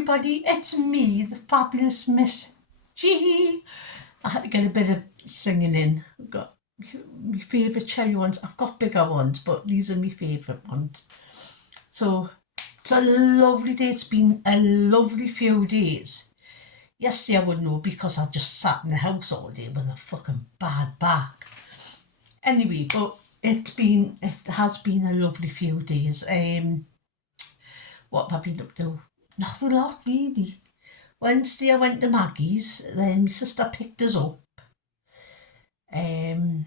everybody, it's me, the fabulous Miss G. I had to get a bit of singing in. I've got my favourite cherry ones. I've got bigger ones, but these are my favourite ones. So it's a lovely day. It's been a lovely few days. Yesterday I wouldn't know because I just sat in the house all day with a fucking bad back. Anyway, but it has been a lovely few days. What have I been up to? Not a lot really. Wednesday I went to Maggie's, then my sister picked us up. And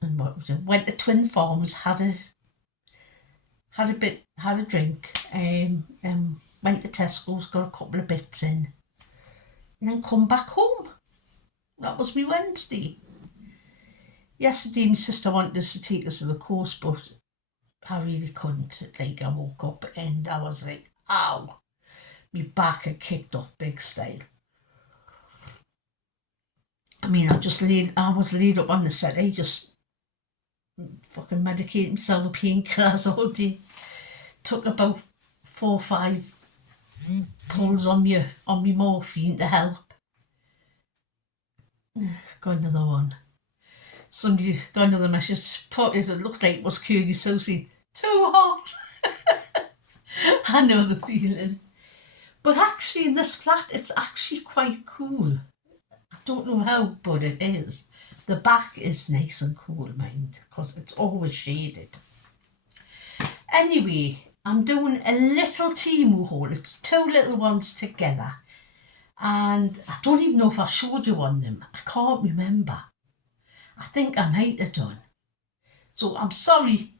what was it? Went to Twin Farms, had a drink. Went to Tesco's, got a couple of bits in, and then come back home. That was me Wednesday. Yesterday my sister wanted us to take us to the coast, but I really couldn't. Like, I woke up and I was like, ow. My back had kicked off big style. I mean, I was laid up on the settee, just fucking medicating myself with painkillers all day. Took about 4 or 5 pulls on me morphine to help. Got another one. Somebody got another message. It looked like it was Curly Susie. Too hot. I know the feeling. But actually in this flat, it's actually quite cool. I don't know how, but it is. The back is nice and cool, mind, because it's always shaded. Anyway, I'm doing a little temu haul. It's 2 little ones together. And I don't even know if I showed you on them. I can't remember. I think I might have done. So I'm sorry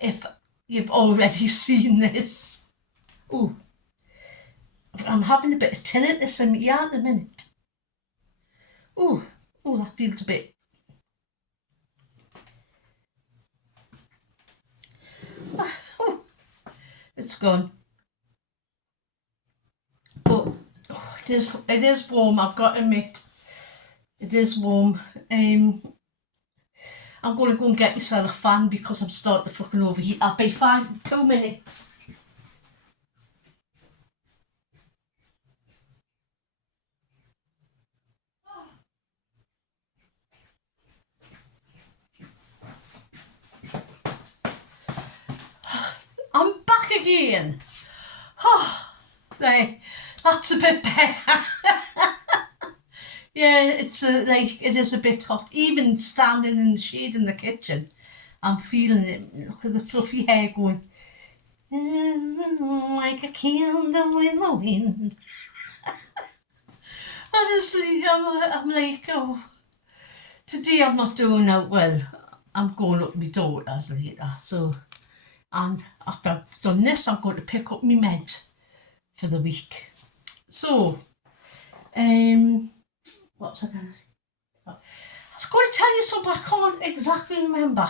if you've already seen this. Oh, I'm having a bit of tinnitus in my ear at the minute. Oh, that feels a bit. It's gone. But it is warm, I've got to admit. It is warm. I'm going to go and get myself a fan because I'm starting to fucking overheat. I'll be fine in 2 minutes. I'm back again. There, that's a bit better. Yeah, it is a bit hot. Even standing in the shade in the kitchen, I'm feeling it. Look at the fluffy hair going like a candle in the wind. Honestly, I'm like, oh, today I'm not doing out well. I'm going up with my daughters later, so, and after I've done this, I'm going to pick up my meds for the week. So, what was I going to say? I was going to tell you something I can't exactly remember.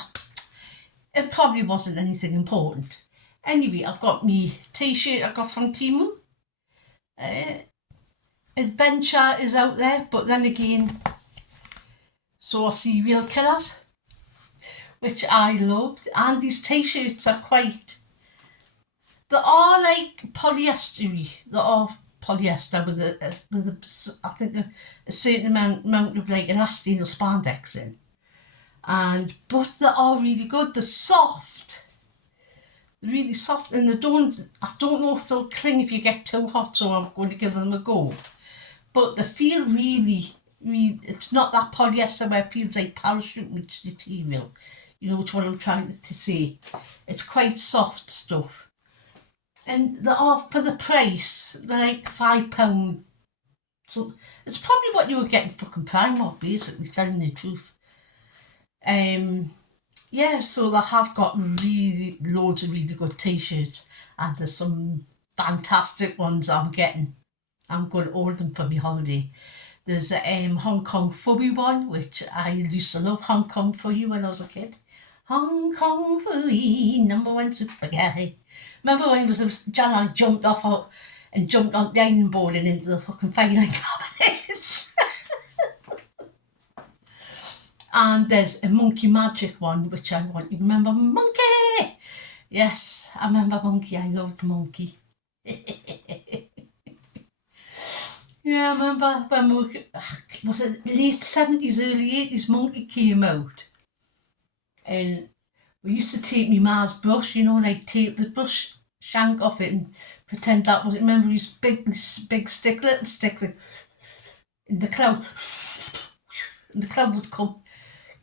It probably wasn't anything important. Anyway, I've got my t-shirt I got from Temu. Adventure is out there, but then again, so are serial killers, which I loved. And these t-shirts are they are like polyester. They are polyester with I think a certain amount of like elastic or spandex in. But they are really good. They're soft. They're really soft, and I don't know if they'll cling if you get too hot, so I'm going to give them a go. But they feel really, it's not that polyester where it feels like parachute material. You know which one I'm trying to say. It's quite soft stuff. And they are, for the price, they're like £5. So it's probably what you were getting fucking Primark, basically, telling the truth. Yeah, so they have got really loads of really good t-shirts, and there's some fantastic ones I'm getting. I'm going to order them for my holiday. There's a Hong Kong furry one, which I used to love Hong Kong furry when I was a kid. Hong Kong furry, #1 super guy. Remember when John jumped off and jumped on the iron board and into the fucking filing cabinet? And there's a Monkey Magic one, which I want you to remember. Monkey! Yes, I remember Monkey. I loved Monkey. Yeah, I remember when was it late 70s, early 80s, Monkey came out. And we used to take me ma's brush, like take the brush shank off it and pretend that was it. Remember his big stick, little stick, in the cloud. And the cloud would come.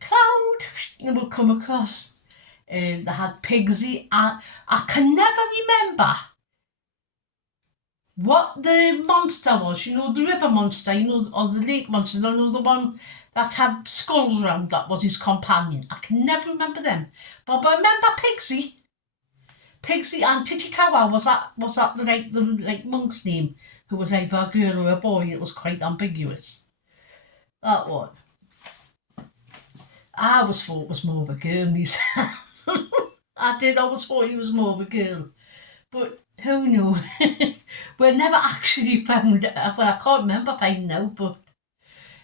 Cloud! And would come across. They had Pigsy. I can never remember what the monster was, the river monster, or the lake monster, the one that had skulls around, that was his companion. I can never remember them. But I remember Pigsy. Pigsy and Titikawa, was that the monk's name, who was either a girl or a boy? It was quite ambiguous. That one. I always thought it was more of a girl myself. I did always thought he was more of a girl. But who knew? We never actually found it. Well, I can't remember finding out, but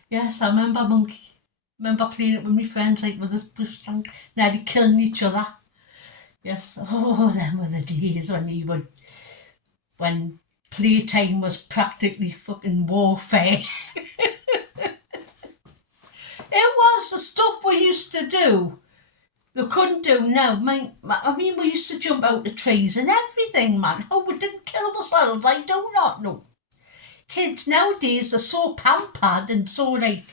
yes, I remember Monkey. Remember playing it with my friends, like with this bush tank, nearly killing each other. Yes, oh, them were the days when playtime was practically fucking warfare. It was the stuff we used to do. They couldn't do now. I mean, we used to jump out the trees and everything, man. Oh, we didn't kill ourselves. I do not know. Kids nowadays are so pampered and so like,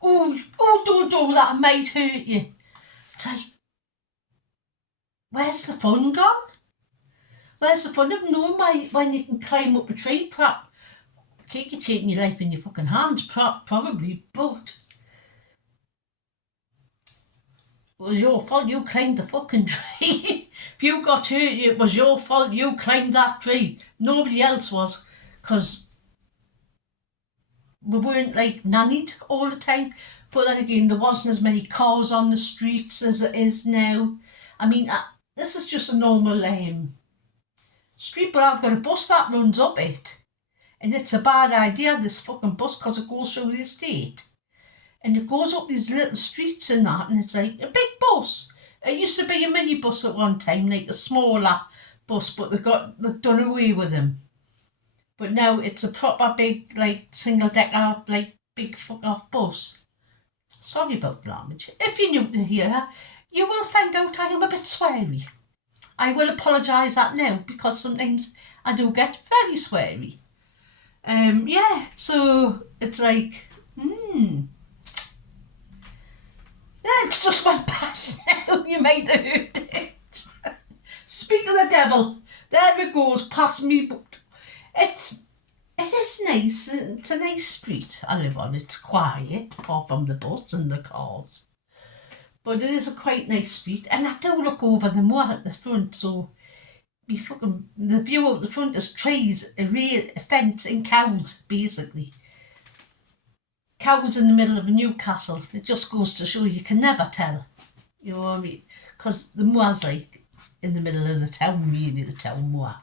oh, don't do that, it might hurt you. It's like, where's the fun gone? Where's the fun of knowing when you can climb up a tree? Okay, you're taking your life in your fucking hands, probably, but it was your fault you climbed the fucking tree. If you got hurt, it was your fault you climbed that tree. Nobody else was, because we weren't like nannied all the time. But then again, there wasn't as many cars on the streets as it is now. I mean, this is just a normal street, but I've got a bus that runs up it. And it's a bad idea, this fucking bus, because it goes through the estate. And it goes up these little streets and that, and it's like a big bus. It used to be a minibus at one time, like a smaller bus, but they've done away with them. But now it's a proper big, like, single-decker, like, big fuck-off bus. Sorry about the language. If you're new to here, you will find out I am a bit sweary. I will apologise that now, because sometimes I do get very sweary. Yeah, so it's like, it's just went past now. You might have heard it. Speak of the devil. There it goes, past me. It is nice. It's a nice street I live on. It's quiet, apart from the bus and the cars. But it is a quite nice street. And I do look over the moor at the front, so the view out the front is trees, a fence and cows, basically. Cows in the middle of Newcastle. It just goes to show you can never tell. You know what I mean? Because the moor's like in the middle of the town, really, the town moor.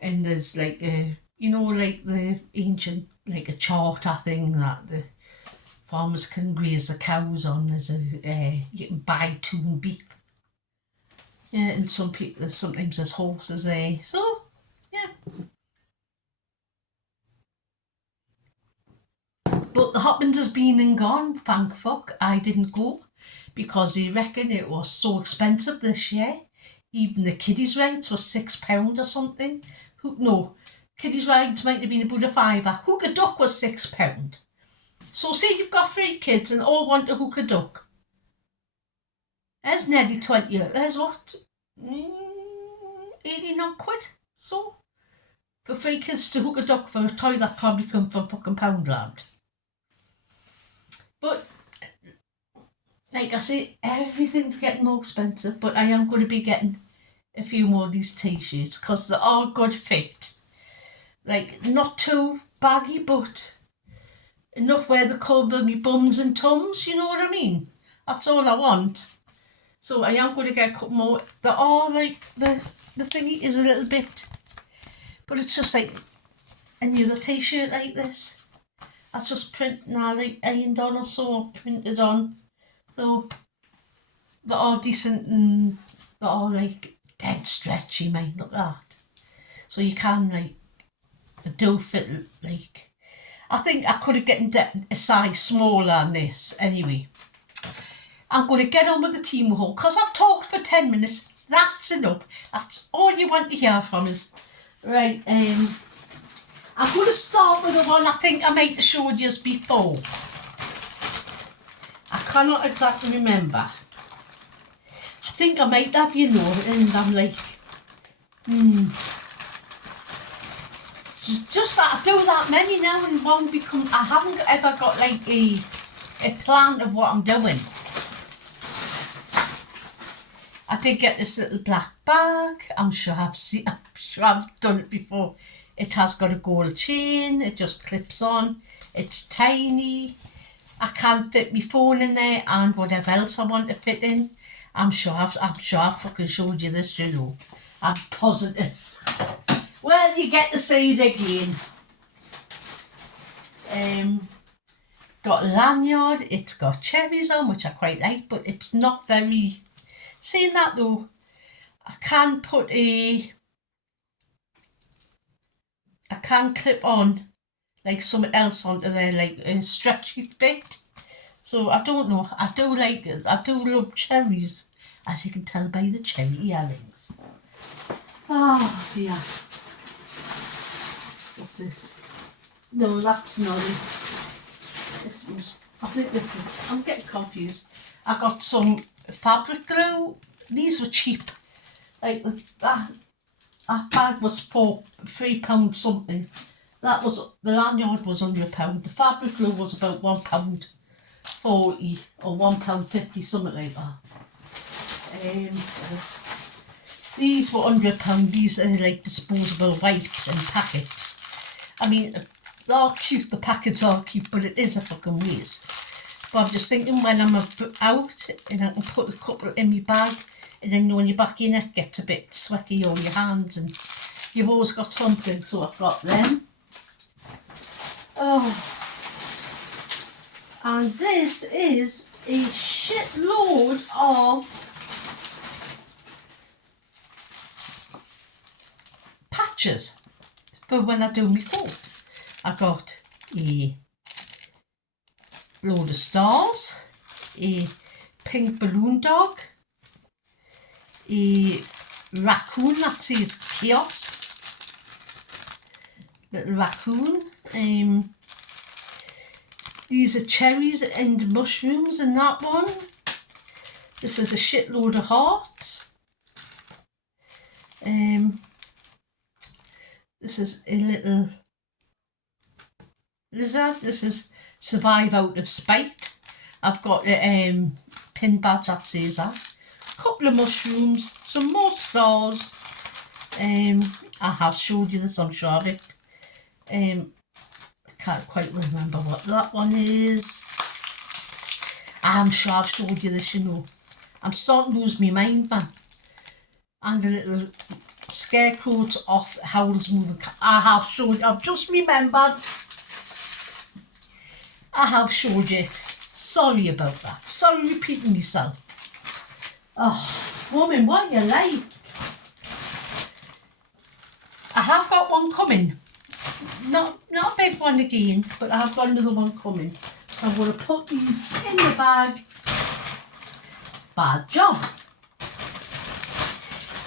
And there's like like the ancient, like a charter thing that the farmers can graze the cows on. You can buy tune beef. Yeah, and sometimes there's horses there. So, yeah. But the Hoppins has been and gone, thank fuck. I didn't go because they reckon it was so expensive this year. Even the kiddies' rides was £6 or something. No, kiddies' rides might have been about £5. Hook a duck was £6. So see, you've got 3 kids and all want to hook a duck. There's nearly 20. There's what? 89 quid. So for 3 kids to hook a duck for a toy that probably come from fucking Poundland. But like I say, everything's getting more expensive, but I am going to be getting a few more of these t-shirts because they're all good fit. Like, not too baggy, but enough where they cover me bums and tums, you know what I mean? That's all I want. So I am going to get a couple more. They're all like, the thingy is a little bit, but it's just like any other t-shirt like this. That's just like ironed on or so, printed on. So they're all decent and they're all like dead stretchy, mate, look at that. So you can like the dough fit like. I think I could have gotten a size smaller than this. Anyway, I'm going to get on with the temu haul because I've talked for 10 minutes. That's enough. That's all you want to hear from us. Right, I'm going to start with the one I think I might have showed you before. I cannot exactly remember. I think I might have, you know, and I'm like, just that I do that many now and won't become, I haven't ever got like a plan of what I'm doing. I did get this little black bag. I'm sure I've done it before. It has got a gold chain. It just clips on. It's tiny. I can fit my phone in there and whatever else I want to fit in. I'm sure I've fucking showed you this, you know. I'm positive. Well, you get to see it again. Got a lanyard. It's got cherries on, which I quite like, but it's not very. Saying that though, I can clip on like something else onto there, like a stretchy bit. So I don't know. I do love cherries, as you can tell by the cherry earrings. Oh dear. What's this? No, that's not it. This was. I think this is. I'm getting confused. I got some fabric glue. These were cheap. Like that bag was for £3 something. That was the lanyard was £100. The fabric glue was about £1.40 or £1.50, something like that. These were £100. These are like disposable wipes in packets. I mean, they're cute. The packets are cute, but it is a fucking waste. But I'm just thinking when I'm out and I can put a couple in my bag, and then when your back of your neck gets a bit sweaty or your hands, and you've always got something. So I've got them. Oh, and this is a shitload of patches for when I do my coat. I got a load of stars, a pink balloon dog, a raccoon that says chaos, little raccoon. These are cherries and mushrooms in that one. This is a shitload of hearts. This is a little lizard. This is survive out of spite. I've got a pin badge that says that. A couple of mushrooms, some more stars. I have showed you this, I'm sure of it. I can't quite remember what that one is. I'm sure I've showed you this, you know. I'm starting to lose my mind, man. And a little scarecrows off Howl's Moving. I've just remembered. I have showed you it. Sorry about that. Sorry repeating myself. Oh, woman, what you like? I have got one coming. Not a big one again, but I have got another one coming. So I'm going to put these in the bag. Bad job.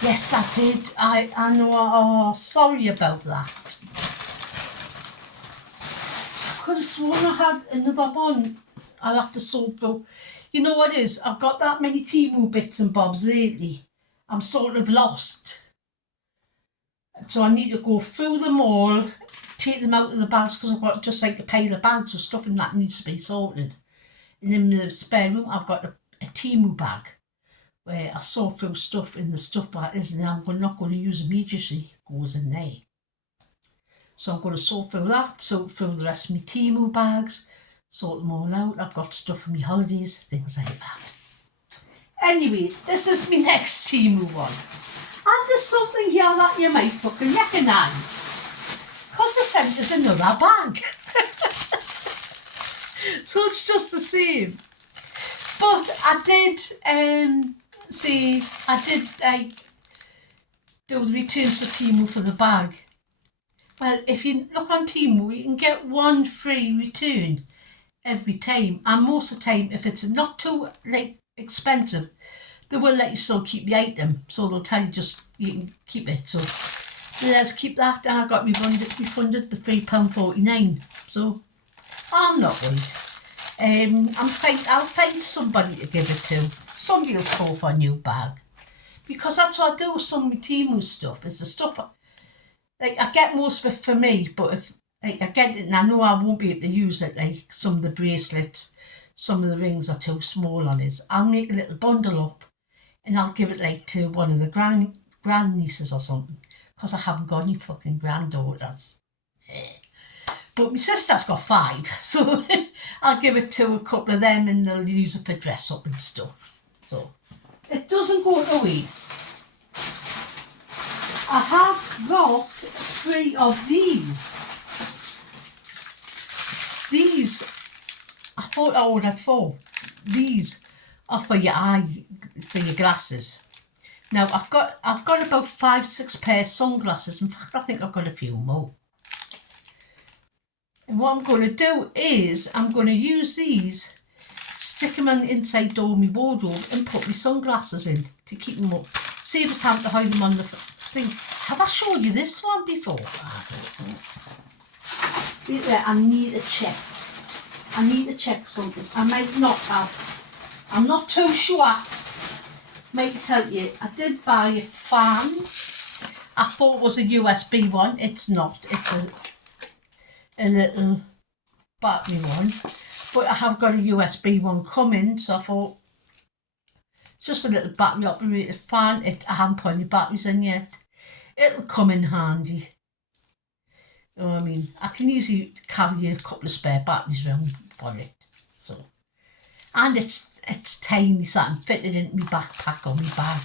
Yes, I did. I know. Oh, sorry about that. I could have sworn I had another one. I'll have to sort through. You know what it is? I've got that many temu bits and bobs lately. I'm sort of lost. So I need to go through them all, take them out of the bags, because I've got just like a pile of bags of stuff and that needs to be sorted. And in the spare room, I've got a temu bag where I sort through stuff, and the stuff that isn't, I'm not going to use immediately, goes in there. So I'm going to sort through that, sort through the rest of my temu bags, sort them all out. I've got stuff for my holidays, things like that. Anyway, this is my next temu one. And there's something here that you might fucking recognise. Because they sent us another bag. So it's just the same. But I did do the returns to temu for the bag. Well, if you look on Temu, you can get 1 free return every time. And most of the time, if it's not too like expensive, they will let you still keep the item. So they'll tell you just you can keep it. So let's keep that. And I got refunded the £3.49. So I'm not worried. I'll find somebody to give it to. Somebody will score for a new bag. Because that's what I do with some of my Temu stuff. It's the stuff, like I get most of it for me, but if like I get it and I know I won't be able to use it, like some of the bracelets, some of the rings are too small on it, I'll make a little bundle up and I'll give it like to one of the grand nieces or something, because I haven't got any fucking granddaughters. But my sister's got 5, so I'll give it to a couple of them and they'll use it for dress up and stuff. So it doesn't go to waste. I have got 3 of these. These, I thought I ordered 4. These are for your glasses. Now I've got about 5-6 pairs of sunglasses. In fact, I think I've got a few more. And what I'm going to do is I'm going to use these, stick them on the inside door of my wardrobe and put my sunglasses in to keep them up. Save us having to hide them on the thing. Have I showed you this one before? I don't know. Wait there, I need to check. I need to check something. I might not have. I'm not too sure. Might tell you, I did buy a fan. I thought it was a USB one. It's not. It's a little battery one. But I have got a USB one coming, so I thought it's just a little battery operated fan. I haven't put any batteries in yet. It'll come in handy. You know what I mean? I can easily carry a couple of spare batteries around for it. So, and it's tiny, so I can fit it into my backpack or my bag.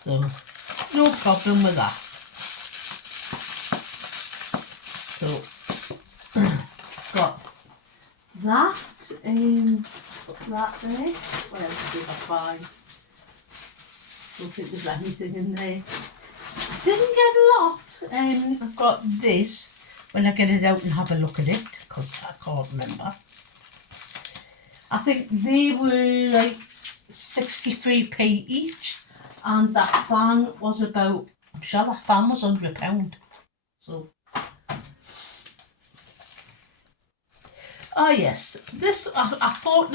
So, no problem with that. So, got that. Put that there. What else did I buy? Don't think there's anything in there. I didn't get a lot. I've got this. When I get it out and have a look at it, because I can't remember. I think they were like 63p each, and that fan was about, I'm sure that fan was £100. So, oh yes, this, I thought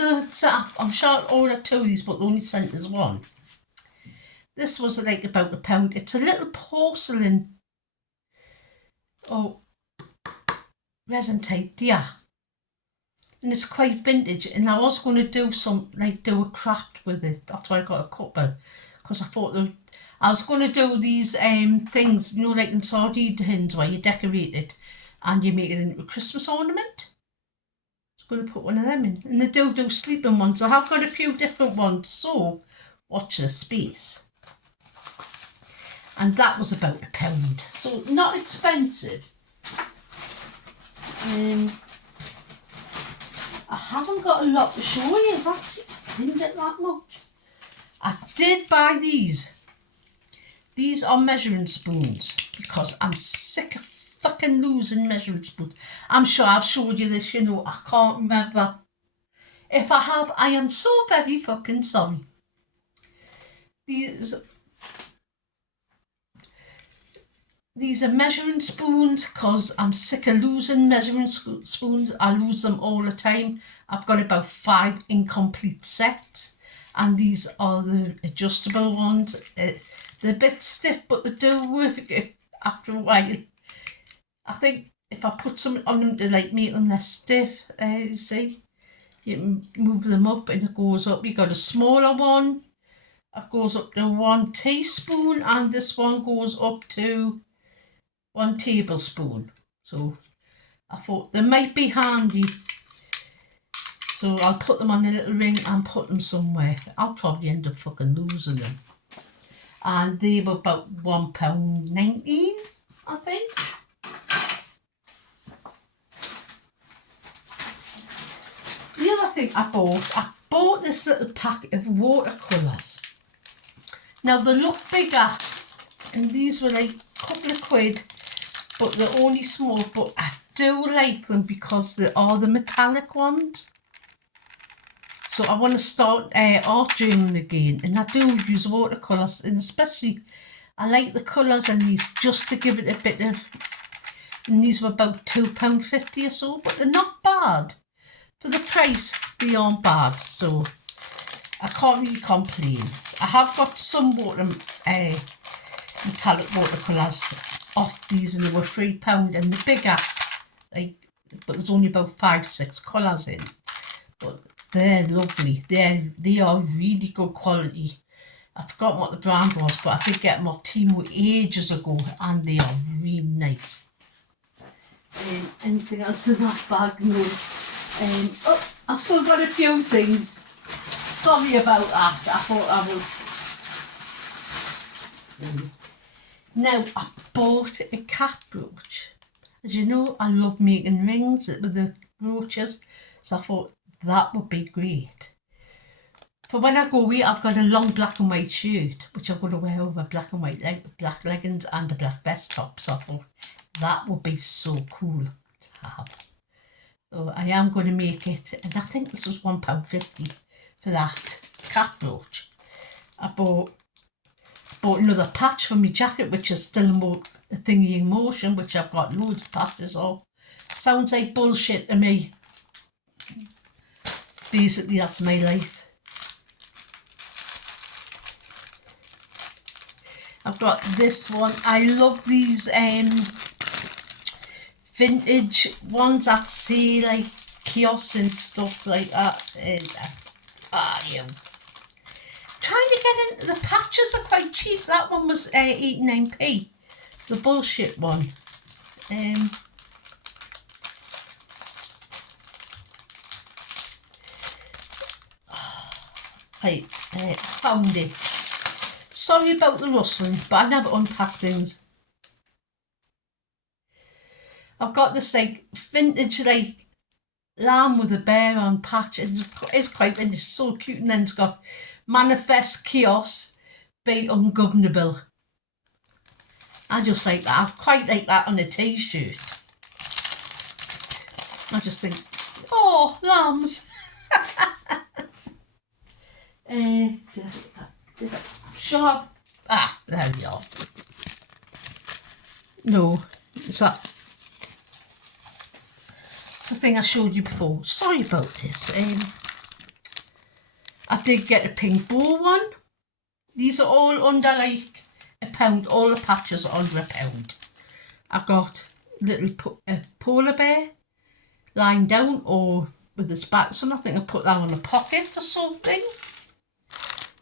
I'm sure I ordered 2 of these, but they only sent us 1. This was like about £1. It's a little porcelain, resin type, yeah. And it's quite vintage, and I was going to do a craft with it. That's why I got a couple, because I thought I was going to do these things, you know, like in sardines where you decorate it and you make it into a Christmas ornament. I was going to put one of them in, and they do sleeping ones. I have got a few different ones, so watch this space. And that was about £1, so not expensive. I haven't got a lot to show you, actually. I didn't get that much. I did buy these. These are measuring spoons, because I'm sick of fucking losing measuring spoons. I'm sure I've showed you this, you know, I can't remember. If I have, I am so very fucking sorry. These are measuring spoons, because I'm sick of losing measuring spoons. I lose them all the time. I've got about 5 incomplete sets, and these are the adjustable ones. They're a bit stiff, but they do work after a while. I think if I put something on them to like make them less stiff, you see, you can move them up and it goes up. You got a smaller one, it goes up to 1 teaspoon, and this one goes up to 1 tablespoon. So I thought they might be handy. So I'll put them on a little ring and put them somewhere. I'll probably end up fucking losing them. And they were about £1.19, I think. The other thing I bought this little packet of watercolours. Now they look bigger, and these were like a couple of quid. but they're only small, but I do like them because they are the metallic ones. So I want to start art journaling again, and I do use watercolours, and especially I like the colours in these just to give it a bit of, and these were about £2.50 or so, but they're not bad. For the price, they aren't bad, so I can't really complain. I have got some metallic watercolours off these, and they were £3, and the bigger, like, but there's only about 5-6 colours in. But they're lovely. They are really good quality. I've forgotten what the brand was, but I did get them off Temu ages ago, and they are really nice. Anything else in that bag? No. Oh, I've still got a few things. Sorry about that. I thought I was. Now, I bought a cat brooch. As you know, I love making rings with the brooches, so I thought that would be great. For when I go away, I've got a long black and white shirt, which I'm going to wear over black and white, like black leggings and a black vest top. So I thought that would be so cool to have. So I am going to make it, and I think this was £1.50 for that cat brooch. I bought another patch for my jacket, which is still a thingy in motion, which I've got loads of patches of. Sounds like bullshit to me. Basically, that's my life. I've got this one. I love these vintage ones that say like kiosks and stuff like that. You trying to get into the patches are quite cheap. That one was 89p. The bullshit one. Right, found it. Sorry about the rustling, but I never unpack things. I've got this like vintage like lamb with a bear on patch. It's quite vintage, so cute, and then it's got manifest chaos, be ungovernable. I just like that. I quite like that on a t-shirt. I just think, oh, lambs. Sharp. There we are. No, it's that. It's the thing I showed you before. Sorry about this. I did get a pink bow one. These are all under like £1. All the patches are under £1. I got a little polar bear lying down or with its back, so I think I put that on a pocket or something.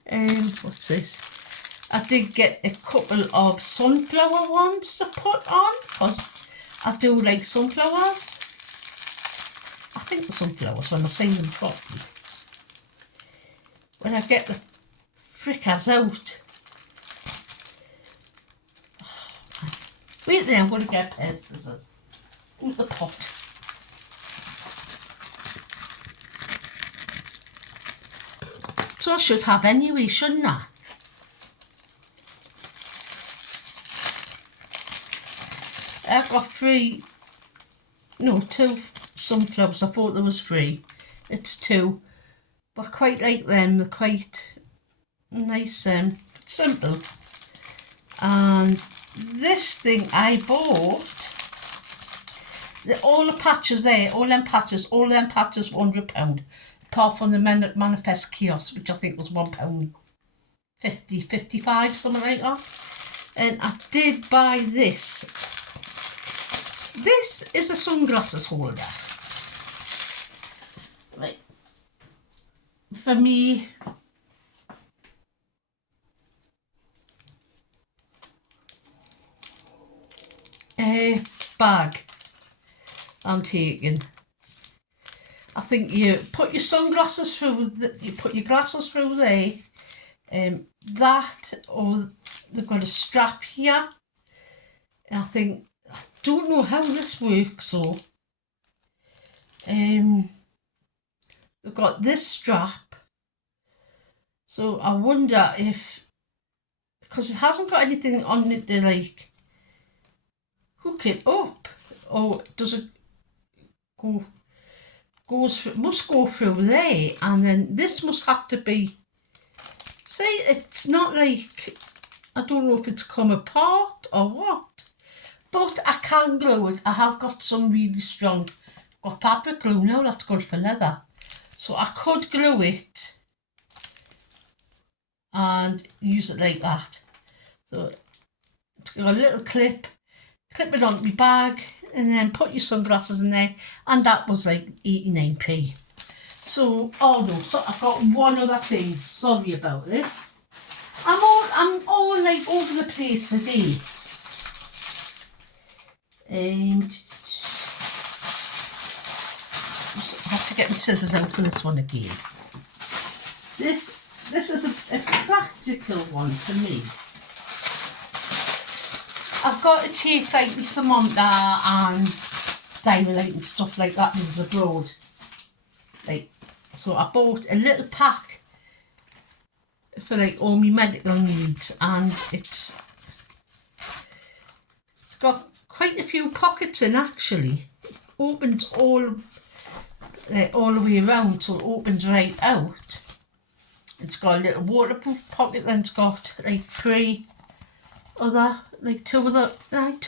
What's this? I did get a couple of sunflower ones to put on because I do like sunflowers. I think the sunflowers when I see them properly. When I get the frickers out. Wait there, I'm going to get a pair of scissors. Ooh, the pot. So I should have anyway, shouldn't I? I've got two sunflowers. I thought there was 3. It's 2. But I quite like them. They're quite nice and simple. And this thing I bought, all the patches there, all them patches were £100. Apart from the manifest kiosk, which I think was £1.50, 55, something like that. And I did buy this. This is a sunglasses holder. Right. For me, a bag I'm taking. I think you put your sunglasses through, you put your glasses through there, that, or they've got a strap here. And I don't know how this works, so they've got this strap. So I wonder if, because it hasn't got anything on it to like hook it up. Or does it must go through there, and then this must have to be, see, it's not like, I don't know if it's come apart or what, but I can glue it. I have got some really strong, got fabric glue now, that's good for leather, so I could glue it and use it like that. So it's got a little clip it onto my bag, and then put your sunglasses in there, and that was like 89p. So, oh no, so I've got one other thing, sorry about this. I'm all like over the place today. And I have to get my scissors out for this one again. This is a practical one for me. I've got to take like my thermometer and dialite and stuff like that when it's abroad. Like, so I bought a little pack for like all my medical needs, and it's got quite a few pockets in actually. It opens all the way around, so it opens right out. It's got a little waterproof pocket, then it's got like two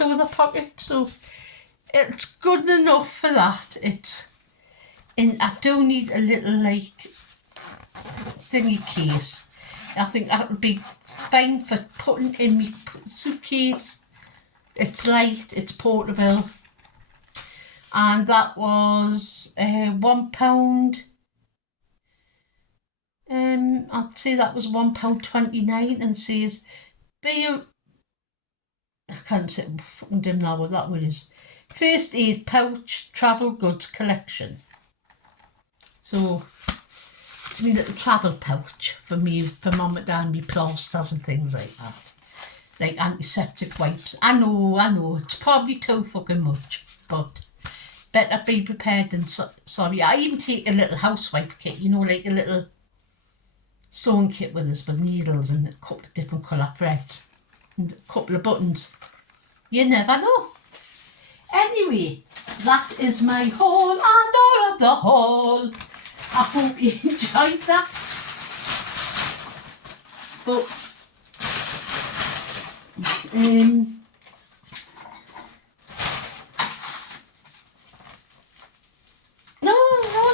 other pockets, so it's good enough for that. And I do need a little like thingy case. I think that would be fine for putting in my suitcase. It's light, it's portable, and that was £1. I'd say that was £1.29, and it says I can't say fucking dim now what that word is. First aid pouch, travel goods collection. So it's my little travel pouch for me, for mum and dad, me plasters and things like that. Like antiseptic wipes. I know, it's probably too fucking much, but better be prepared than sorry. I even take a little housewife kit, you know, like a little sewing kit with us with needles and a couple of different colour threads and a couple of buttons. You never know. Anyway, that is my haul and all of the haul. I hope you enjoyed that. But no,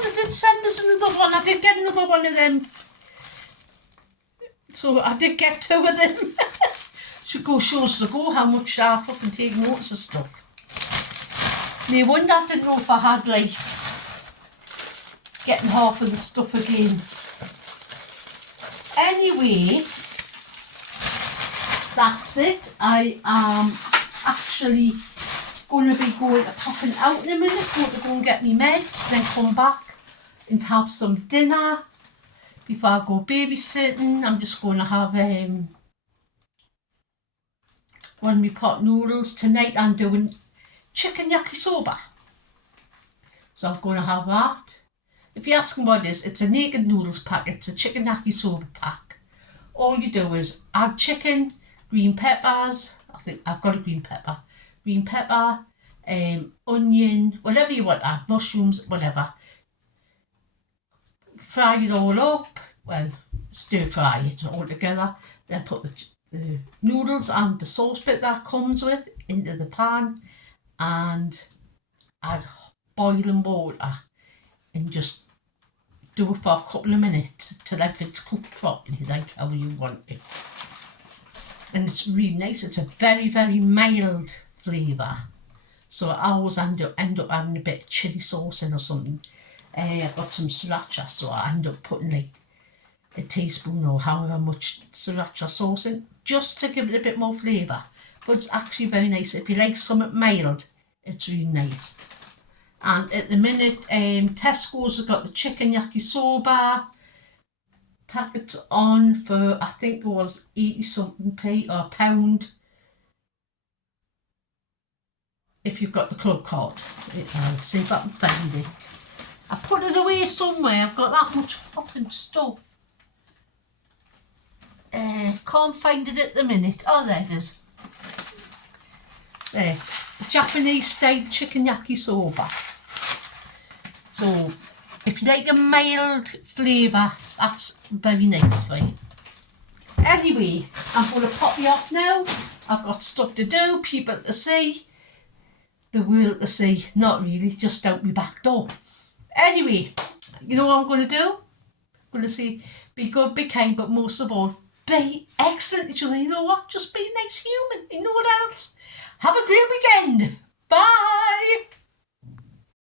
they did send us another one. I did get another one of them. So I did get 2 of them. Shows to go how much I fucking take notes of stuff. No wonder I didn't know if I had like getting half of the stuff again. Anyway, that's it. I am actually going to be popping out in a minute, going to go and get me meds, then come back and have some dinner before I go babysitting. I'm just going to have one of my pot noodles. Tonight I'm doing chicken yakisoba, so I'm going to have that. If you're asking what it is, it's a naked noodles pack. It's a chicken yakisoba pack. All you do is add chicken, green peppers, I think I've got a green pepper, onion, whatever you want to add, mushrooms, whatever. Fry it all up, well, stir fry it all together, then put the noodles and the sauce bit that comes with into the pan and add boiling water and just do it for a couple of minutes till everything's cooked properly, like how you want it. And it's really nice. It's a very, very mild flavour. So I always end up having a bit of chilli sauce in or something. I've got some sriracha, so I end up putting like a teaspoon or however much sriracha sauce in, just to give it a bit more flavour. But it's actually very nice. If you like something mild, it's really nice. And at the minute, Tesco's have got the chicken yakisoba packets on for, I think it was 80 something p or £1 if you've got the club card. I'll see if I can find it. I put it away somewhere. I've got that much fucking stuff. Can't find it at the minute. Oh, there it is. There. Japanese style chicken yakisoba. So if you like a mild flavour, that's very nice for you. Anyway, I'm going to pop you off now. I've got stuff to do, people to see, the world to see. Not really, just out my back door. Anyway, you know what I'm going to do? I'm going to say, be good, be kind, but most of all, be excellent to each other. You know what? Just be a nice human. You know what else? Have a great weekend. Bye.